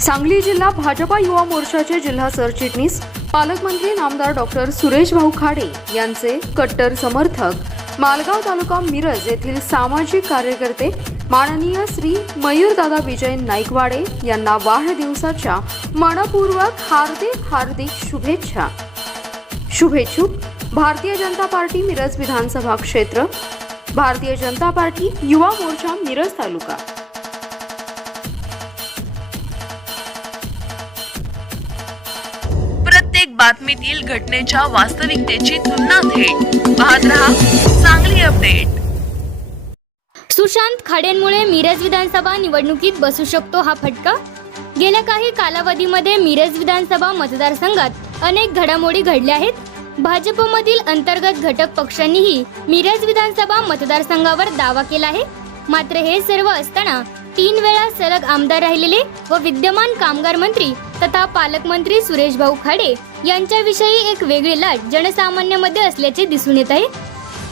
सांगली जिल्हा भाजपा युवा मोर्चाचे जिल्हा सरचिटणीस पालकमंत्री नामदार डॉक्टर सुरेश भाऊ खाडे यांचे कट्टर समर्थक मालगाव तालुका मिरज येथील सामाजिक कार्यकर्ते माननीय श्री मयूरदादा विजय नाईकवाडे यांना वाढदिवसाच्या मनपूर्वक हार्दिक शुभेच्छा। शुभेच्छुक भारतीय जनता पार्टी मिरज विधानसभा क्षेत्र, भारतीय जनता पार्टी युवा मोर्चा मिरज तालुका। प्रत्येक बातमीतील घटनेच्या वास्तविकतेची तुलना थेट पाहत रहा सांगली अपडेट। सुशांत खाडेंमुळे मिरज विधानसभा निवडणुकीत बसू शकतो हा फटका। गेल्या काही कालावधीमध्ये मिरज विधानसभा मतदारसंघात अनेक घडामोडी घडल्या आहेत। भाजपमधील अंतर्गत घटक पक्षांनीही मिरज विधानसभा मतदारसंघावर दावा केला आहे। मात्र हे सर्व असताना 3 वेळा सलग आमदार राहिलेले व विद्यमान कामगार मंत्री तथा पालकमंत्री सुरेश भाऊ खाडे यांच्याविषयी एक वेगळी लाट जनसामान्यामध्ये असल्याचे दिसून येत आहे।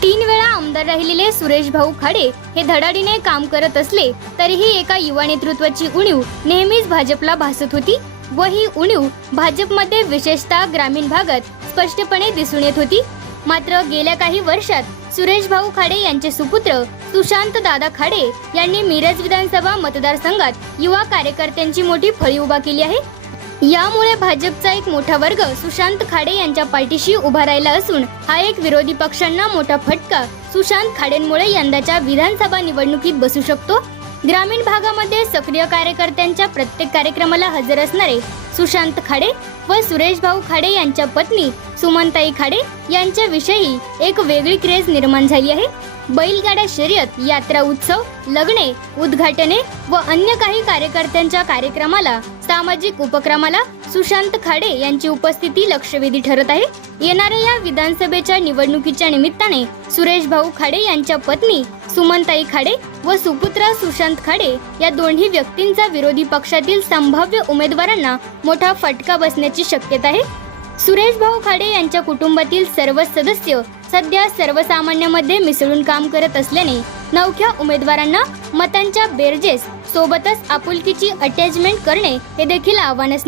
3 वेळा आमदार राहिलेले सुरेश भाऊ खाडे हे धडाडीने काम करत असले तरीही एका युवा नेतृत्वाची उणीव नेहमीच भाजपला भासत होती व ही उणीव भाजपमध्ये विशेषतः ग्रामीण भागात स्पष्टपणे दिसून येत होती। मात्र गेल्या काही वर्षात सुरेश भाऊ खाडे यांचे सुपुत्र सुशांत दादा खाडे यांनी मिरज विधानसभा मतदारसंघात युवा कार्यकर्त्यांची मोठी फळी उभा केली आहे। यामुळे भाजपचा एक मोठा वर्ग सुशांत खाडे यांच्या पाठीशी उभा राहिला असून हा एक विरोधी पक्षांना मोठा फटका सुशांत खाडेंमुळे यंदाच्या विधानसभा निवडणुकीत बसू शकतो। ग्रामीण भागामध्ये सक्रिय कार्यकर्त्यांच्या प्रत्येक कार्यक्रमाला हजर असणारे सुशांत खाडे व सुरेश भाऊ खाडे यांच्या पत्नी सुमनताई खाडे यांच्याविषयी एक वेगळी क्रेज निर्माण झाली आहे। बैलगाडा शर्यत, यात्रा उत्सव, लग्ने, उद्घाटने व अन्य काही कार्यकर्त्यांच्या कार्यक्रमाला, सामाजिक उपक्रमाला सुशांत खाडे यांची उपस्थिती लक्षवेधी ठरत आहे। येणाऱ्या या विधानसभेच्या निवडणुकीच्या निमित्ताने सुरेश भाऊ खाडे यांच्या पत्नी सुमनताई खाडे व सुपुत्र सुशांत खाडे या दोन्ही व्यक्तींचा विरोधी पक्षातील संभाव्य उमेदवारांना मोठा फटका बसण्याची शक्यता आहे। सुरेश भाऊ खाडे यांच्या कुटुंबातील सर्व सदस्य सध्या सर्वसामान्यांमध्ये मिसळून काम करत असल्याने नवख्या उमेदवारांना मतांच्या बेरजेस सोबतच आपुलकीची अटॅचमेंट करणे हे देखील आव्हान असणार।